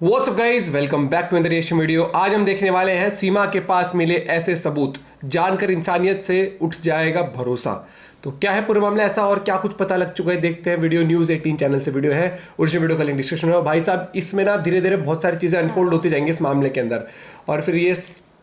WhatsApp guys, welcome back to another reaction video. आज हम देखने वाले हैं सीमा के पास मिले ऐसे सबूत, जानकर इंसानियत से उठ जाएगा भरोसा। तो क्या है पूरा मामला ऐसा और क्या कुछ पता लग चुका है, देखते हैं। वीडियो न्यूज़ 18 चैनल से वीडियो है, उस वीडियो का लिंक डिस्क्रिप्शन में। भाई साहब, इसमें ना धीरे धीरे बहुत सारी चीज़ें अनफोल्ड होती जाएंगी इस मामले के अंदर, और फिर ये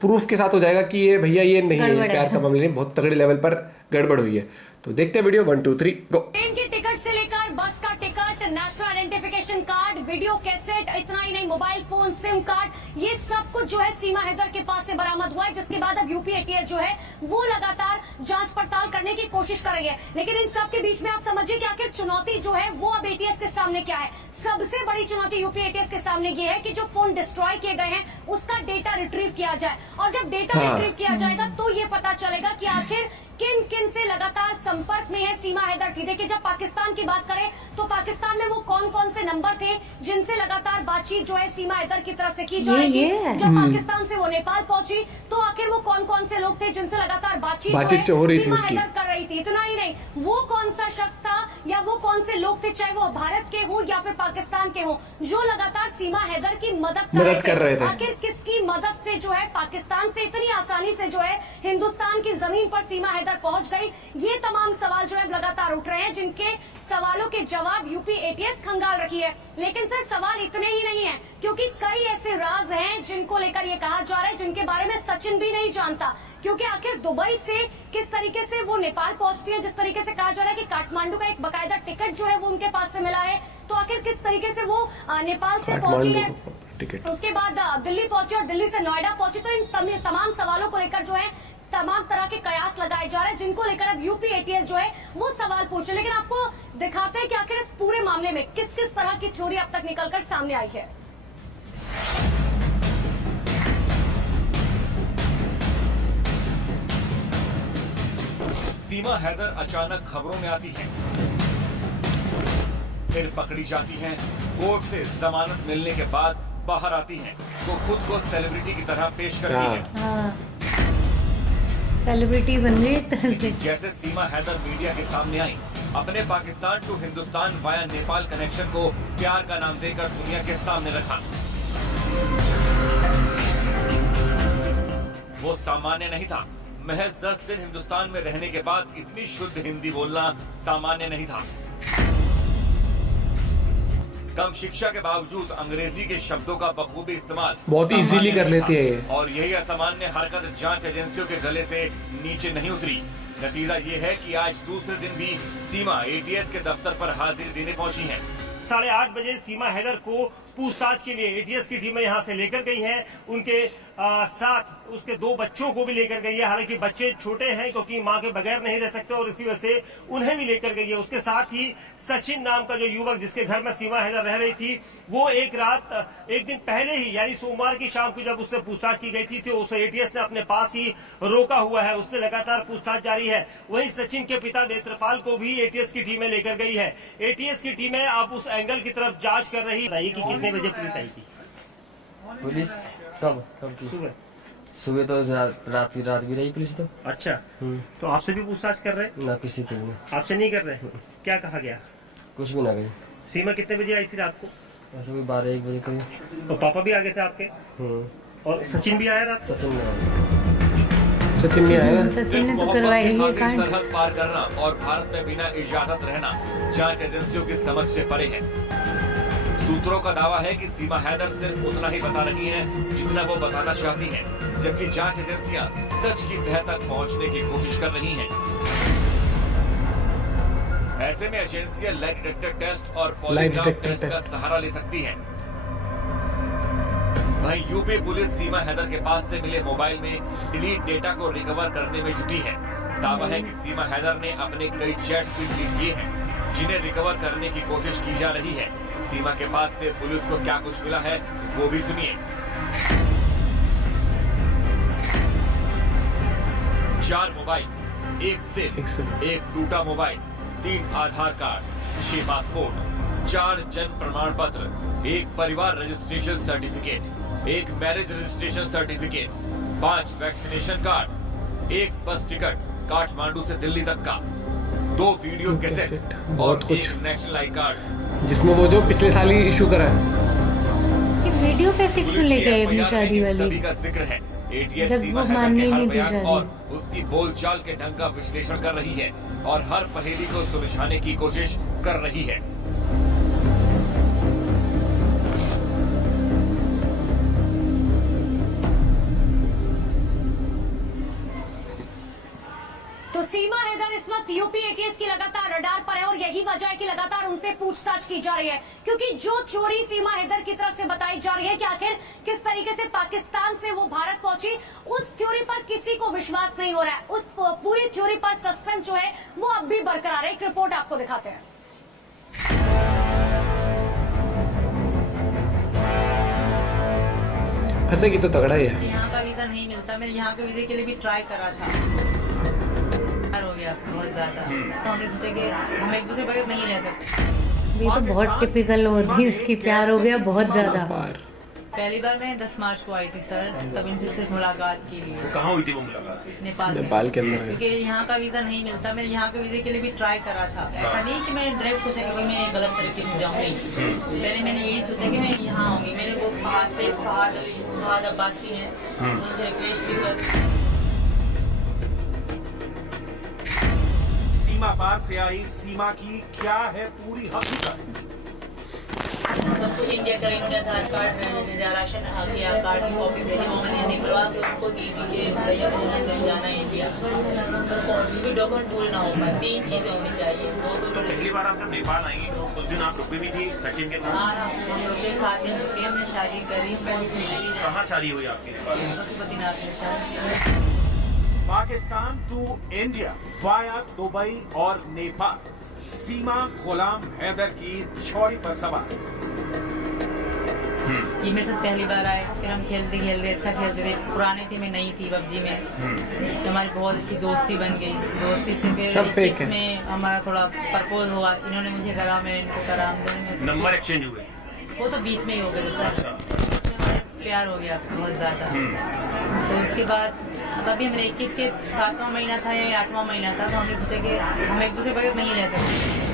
प्रूफ के साथ हो जाएगा कि ये भैया ये नहीं है प्यार का मामला, नहीं, बहुत तगड़े लेवल पर गड़बड़ हुई है। तो देखते हैं वीडियो 1 2 3 गो। ट्रेन की टिकट से लेकर बस का ticket, national identification card, video cassette, इतना ही नहीं मोबाइल फोन, सिम कार्ड, ये सब कुछ जो है सीमा हैदर के पास से बरामद हुआ है। जिसके बाद अब यूपी एटीएस जो है वो लगातार जांच पड़ताल करने की कोशिश कर रही है। लेकिन इन सब के बीच में आप समझिए कि आखिर चुनौती जो है वो अब एटीएस के सामने क्या है। सबसे बड़ी चुनौती यूपी एटीएस के सामने ये है कि जो फोन डिस्ट्रॉय किए गए हैं उसका डेटा रिट्रीव किया जाए, और जब डेटा रिट्रीव किया जाएगा तो ये पता चलेगा कि आखिर किन किन से लगातार संपर्क में है सीमा हैदर थी। देखिए, जब पाकिस्तान की बात करें तो पाकिस्तान में वो कौन कौन से नंबर थे जिनसे लगातार बातचीत जो है सीमा हैदर की तरफ से की जा रही थी। जब पाकिस्तान से वो नेपाल पहुंची तो आखिर वो कौन कौन से लोग थे जिनसे लगातार बातचीत हो रही थी सीमा उसकी हैदर कर रही थी। इतना ही नहीं, वो कौन सा शख्स था या वो कौन से लोग थे, चाहे वो भारत के हों या फिर पाकिस्तान के हों, जो लगातार सीमा हैदर की मदद कर रहे थे। आखिर किसकी मदद से जो है पाकिस्तान से इतनी आसानी से जो है हिंदुस्तान की जमीन पर सीमा हैदर पहुंच गई, ये तमाम सवाल जो है लगातार उठ रहे हैं, जिनके सवालों के जवाब यूपी एटीएस खंगाल रही है। लेकिन सर, सवाल इतने ही नहीं है, क्योंकि कई ऐसे राज हैं जिनको लेकर ये कहा जा रहा है जिनके बारे में सचिन भी नहीं जानता। क्योंकि आखिर दुबई से किस तरीके से वो नेपाल पहुंचती है, जिस तरीके से कहा जा रहा है कि काठमांडू का एक बकायदा टिकट जो है वो उनके पास से मिला है, तो आखिर किस तरीके से वो नेपाल से पहुंची है, उसके बाद दिल्ली पहुंची और दिल्ली से नोएडा पहुंची। तो इन तमाम सवालों को लेकर जो है तमाम तरह के कयास लगाए जा रहे हैं, जिनको लेकर अब यूपी एटीएस जो है वो सवाल पूछे। लेकिन आपको दिखाते हैं कि आखिर इस पूरे मामले में किस किस तरह की थ्योरी अब तक निकलकर सामने आई है। सीमा हैदर अचानक खबरों में आती हैं, फिर पकड़ी जाती हैं, कोर्ट से जमानत मिलने के बाद बाहर आती हैं, तो खुद को सेलिब्रिटी की तरह पेश करती हैं। सेलिब्रिटी बन गई एक तरह से। जैसे सीमा हैदर मीडिया के सामने आई, अपने Pakistan to Hindustan via Nepal connection को प्यार का नाम देकर दुनिया के सामने रखा। वो सामान्य नहीं था। महज 10 दिन हिंदुस्तान में रहने के बाद इतनी शुद्ध हिंदी बोलना सामान्य नहीं था। कम शिक्षा के बावजूद अंग्रेजी के शब्दों का बखूबी इस्तेमाल बहुत इजीली कर लेती है ये। और यही असामान्य हरकत जांच एजेंसियों के गले से नीचे नहीं उतरी। नतीजा ये है कि आज दूसरे दिन भी सीमा एटीएस के दफ्तर पर हाजिरी देने पहुंची हैं। 8:30 बजे सीमा हैदर को पूछताछ के लिए एटीएस की टीमें यहां से लेकर गई हैं। उनके साथ उसके 2 बच्चों को भी लेकर गई है। हालांकि बच्चे छोटे हैं क्योंकि मां के बगैर नहीं रह सकते, और इसी वजह से उन्हें भी लेकर गई है। उसके साथ ही सचिन नाम का जो युवक जिसके घर में सीमा हैदर रह रही थी, वो एक दिन पहले ही यानी सोमवार की शाम को जब उससे पूछताछ की गई थी तो उसे एटीएस ने अपने पास ही रोका हुआ है। उससे लगातार पूछताछ जारी है। वहीं सचिन के पिता नेत्रपाल को भी एटीएस की टीमें लेकर गई है। एटीएस की टीमें अब उस एंगल की तरफ जांच कर रही है कि कितने बजे पुलिस आई थी। पुलिस कब की? सुबह तो रात भी रही पुलिस तो। अच्छा, तो आपसे भी पूछताछ कर रहे हैं? ना किसी की नहीं। आपसे नहीं कर रहे? क्या कहा गया? कुछ भी ना गई। सीमा कितने बजे आई थी रात को? ऐसे कोई 12-1 बजे करीब। तो पापा भी आ गए थे आपके? और सचिन भी आया रात? सचिन नहीं आया। सचिन ने तो करवाई है ये कांड। सरहद पार करना और भारत में बिना इजाजत रहना जांच एजेंसियों की समझ से परे है। सूत्रों का दावा है कि सीमा हैदर सिर्फ उतना ही बता रही हैं जितना वो बताना चाहती हैं, जबकि जांच एजेंसियां सच की तह तक पहुंचने की कोशिश कर रही हैं। ऐसे में एजेंसियां लाई डिटेक्टर टेस्ट और पॉलीग्राफ टेस्ट का सहारा ले सकती हैं। वहीं यूपी पुलिस सीमा हैदर के पास से मिले मोबाइल में डिलीट डेटा को रिकवर करने में जुटी है। दावा है कि सीमा हैदर ने अपने कई चैट्स भी डिलीट किए हैं, जिन्हें रिकवर करने की कोशिश की जा रही है। सीमा के पास से पुलिस को क्या कुछ मिला है वो भी सुनिए। 4 मोबाइल, 1 सिम, 1 टूटा मोबाइल, 3 आधार कार्ड, 6 पासपोर्ट, 4 जन्म प्रमाण पत्र, 1 परिवार registration certificate, 1 marriage registration certificate, 5 vaccination card, 1 बस टिकट काठमांडू से दिल्ली तक का, 2 वीडियो कैसेट और 1 नेशनल आई कार्ड, जिसमें वो जो पिछले साल ही इशू करा है। वीडियो कैसे क्यों लेके आए अपनी शादी वाली? सभी का जिक्र है। एटीएस जब सीमा वो हैदर माननी के हर नहीं थी बयान शादी। और उसकी बोलचाल के ढंग का विश्लेषण कर रही है और हर पहेली को सुलझाने की कोशिश कर रही है। तो सीमा हैदर इस वक्त यूपी एटीएस की लगातार रडार पर है और यही वजह है कि लगातार उनसे पूछताछ की जा रही है, क्योंकि जो थ्योरी सीमा हैदर की तरफ से बताई जा रही है कि आखिर किस तरीके से पाकिस्तान से वो भारत पहुंची, उस थ्योरी पर किसी को विश्वास नहीं हो रहा है। उस पूरी थ्योरी पर सस्पेंस जो है वो अब भी बरकरार है। एक रिपोर्ट आपको दिखाते हैं। फंसेगी तो तगड़ा ही है। यहाँ का वीजा नहीं मिलता। मैंने यहाँ के वीजे के लिए भी ट्राई करा था, हो गया बहुत ज्यादा। तो हमने सोचा कि हम एक दूसरे बगैर नहीं रह सकते। ये तो बहुत टिपिकल होती है इसकी, प्यार हो गया बहुत ज्यादा। पहली बार मैं 10 मार्च को आई थी सर, तब इनसे सिर्फ मुलाकात के लिए। कहाँ हुई थी वो मुलाकात? नेपाल के अंदर क्योंकि यहाँ का वीजा नहीं मिलता। मैंने यहाँ के वीजे के लिए भी ट्राई करा था। ऐसा नहीं कि मैंने डायरेक्ट सोचा कि मैं गलत तरीके से जाऊँगी। पहले मैंने यही सोचा कि मैं यहाँ आऊँगी। मेरे को फहाद अब्बासी हैं, उनसे रिक्वेस्ट भी कर। सीमा पार से आई सीमा की क्या है पूरी हकीकत? सब कुछ इंडिया का इन्होंने आधार कार्ड राशन कार्ड की कॉपी भेजी, वो मैंने निकलवा के उनको दी थी कि भैया मुझे कहीं जाना है इंडिया। क्योंकि डॉक्यूमेंट भूल ना हो पाए, 3 चीजें होनी चाहिए। वो तो पहली बार आप जब नेपाल आई तो उस दिन आप रुकी भी थी सचिन के साथ? हाँ, हम रुके 7 दिन रुके, हमने शादी करी। कहाँ शादी हुई आपकी नेपाल में? पशुपतिनाथ में शादी। Pakistan to India via Dubai और नेपाल, सीमा गुलाम हैदर की छोरी पर सवार। ये मेरे साथ पहली बार आए, फिर हम खेलते खेलते अच्छा खेलते थे। पुराने थी, मैं नई थी पबजी में, तो हमारी बहुत अच्छी दोस्ती बन गई। दोस्ती से फिर इसमें हमारा थोड़ा प्रपोज हुआ। इन्होंने मुझे करा, मैं इनको करा, हम दोनों में नंबर एक्सचेंज हुए? वो तो 20 में ही हो गए थे सर। प्यार हो गया बहुत ज्यादा। तो उसके बाद अभी हमने 21 के 7वां महीना था या 8वां महीना था, तो हमने सोचा कि हम एक दूसरे बगैर नहीं रह सकते।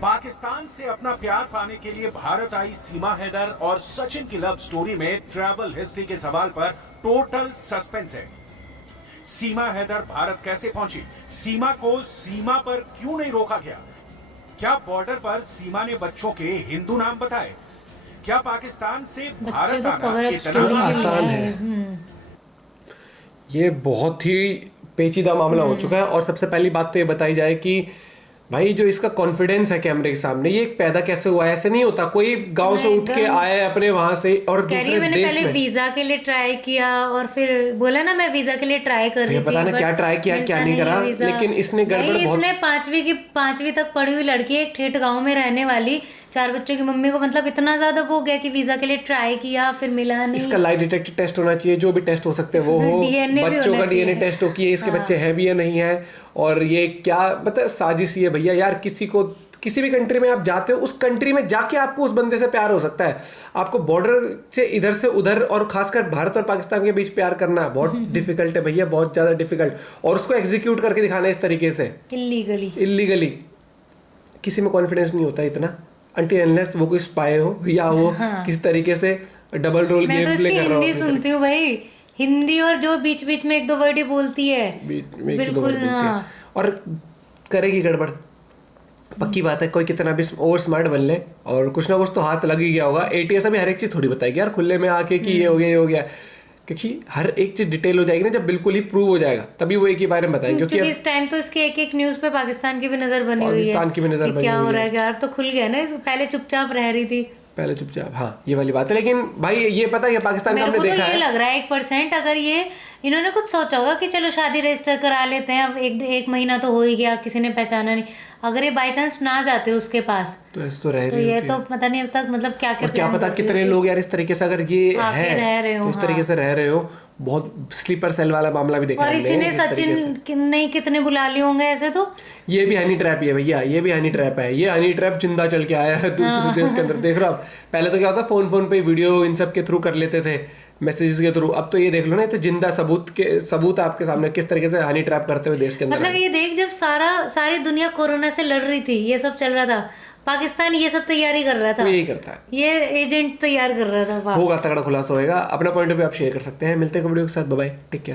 पाकिस्तान से अपना प्यार पाने के लिए भारत आई सीमा हैदर और सचिन की लव स्टोरी में ट्रैवल हिस्ट्री के सवाल पर टोटल सस्पेंस है। सीमा हैदर भारत कैसे पहुंची? सीमा को सीमा पर क्यों नहीं रोका गया? क्या बॉर्डर पर सीमा ने बच्चों के हिंदू नाम बताए? क्या पाकिस्तान से भारत आना इतना आसान है? ये बहुत ही पेचीदा मामला हो चुका है। और सबसे पहली बात तो ये बताई जाए कि भाई जो इसका कॉन्फिडेंस है कैमरे के सामने, ये पैदा कैसे हुआ है? ऐसे नहीं होता कोई गांव से उठ के आया है अपने वहां से और दूसरे मैंने देश पहले में। वीजा के लिए ट्राई किया और फिर बोला ना मैं वीजा के लिए ट्राई कर रही थी। पता ना क्या ट्राई किया क्या नहीं करा, लेकिन इसने गड़बड़ बहुत। इसने 5वीं तक पढ़ी हुई लड़की, एक ठेठ गाँव में रहने वाली, 4 बच्चों की मम्मी को, मतलब इतना ज्यादा वो गया कि वीजा के लिए ट्राई किया, फिर मिला नहीं। इसका लाई डिटेक्टर टेस्ट होना चाहिए, जो भी टेस्ट हो सकते हैं वो हो। बच्चों का डीएनए टेस्ट हो कि इसके बच्चे हैं भी या नहीं है। और ये क्या मतलब साजिश ही है भैया यार। किसी भी कंट्री में आप जाते हो, उस कंट्री में जाके आपको उस बंदे से प्यार हो सकता है। आपको बॉर्डर से इधर से उधर और खासकर भारत और पाकिस्तान के बीच प्यार करना बहुत डिफिकल्ट है भैया, बहुत ज्यादा डिफिकल्ट। और उसको एग्जीक्यूट करके दिखाना इस तरीके से इलीगली किसी में कॉन्फिडेंस नहीं होता इतना, अनटिल अनलेस वो कोई स्पाई हो या वो किसी तरीके से डबल रोल गेम प्ले कर रहा हो। हिंदी सुनती हूँ भाई, हिंदी, और जो बीच बीच में 1-2 वर्ड ही बोलती है, बिल्कुल। और करेगी गड़बड़, पक्की बात है। कोई कितना भी और स्मार्ट बन ले और कुछ ना कुछ तो हाथ लग ही गया होगा। एटीएस अभी हर एक चीज थोड़ी बताएगी यार खुले में आके कि ये हो गया, क्योंकि हर एक चीज डिटेल हो जाएगी ना जब बिल्कुल ही प्रूव हो जाएगा, तभी वो एक ही बारे में बताएंगे। क्योंकि इस टाइम तो इसके एक न्यूज पे पाकिस्तान की भी नजर बनी हुई है, पाकिस्तान की भी नजर बनी क्या हो रहा है। यार तो खुल गया ना, पहले चुपचाप रह रही थी, पहले चुपचाप। हाँ ये वाली बात है। लेकिन भाई ये पता है पाकिस्तान का हमने देखा है, ये लग रहा है 1% अगर ये इन्होंने कुछ सोचा होगा कि चलो शादी रजिस्टर करा लेते हैं, अब एक महीना तो हो ही गया, किसी ने पहचाना नहीं, अगर ये बाई चांस ना जाते उसके पास तो ऐसे तो रह तो ये तो पता नहीं अब तक मतलब क्या पता कितने लोग यार इस तरीके से अगर ये है रह रहे हो, तो इस तरीके से रह रहे हो। बहुत स्लीपर सेल वाला मामला भी देखा और इसी ने सचिन नहीं कितने बुला लिए होंगे ऐसे। तो ये भी हनी ट्रैप ही है भैया, ये भी हनी ट्रैप है। ये हनी ट्रैप जिंदा चल के आया है दूसरे देश के अंदर। देख रहे हो आप, पहले तो क्या होता फोन पे वीडियो इन सब के थ्रू कर लेते थे, मैसेजेस के थ्रू। अब तो ये देख लो ना, तो जिंदा सबूत आपके सामने किस तरीके से हनी ट्रैप करते हुए देश के अंदर मतलब ये देख, जब सारी दुनिया कोरोना से लड़ रही थी, ये सब चल रहा था, पाकिस्तान ये सब तैयारी कर रहा था। यही करता है, ये एजेंट तैयार कर रहा था। होगा, तगड़ा खुलासा होएगा। अपना पॉइंट ऑफ व्यू आप शेयर कर सकते हैं। मिलते हैं वीडियो के साथ, बाय बाय, टेक केयर।